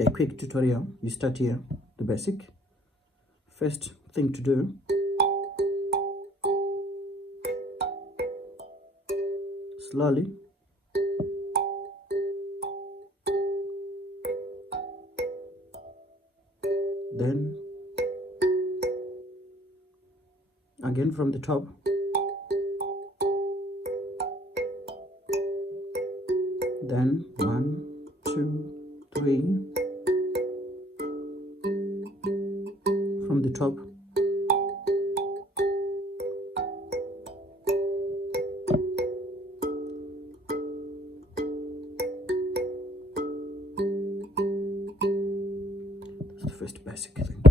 Okay, quick tutorial. You start here, the basic. First thing to do, slowly then again from the top, then 1 2 3 from the top, that's the first basic thing.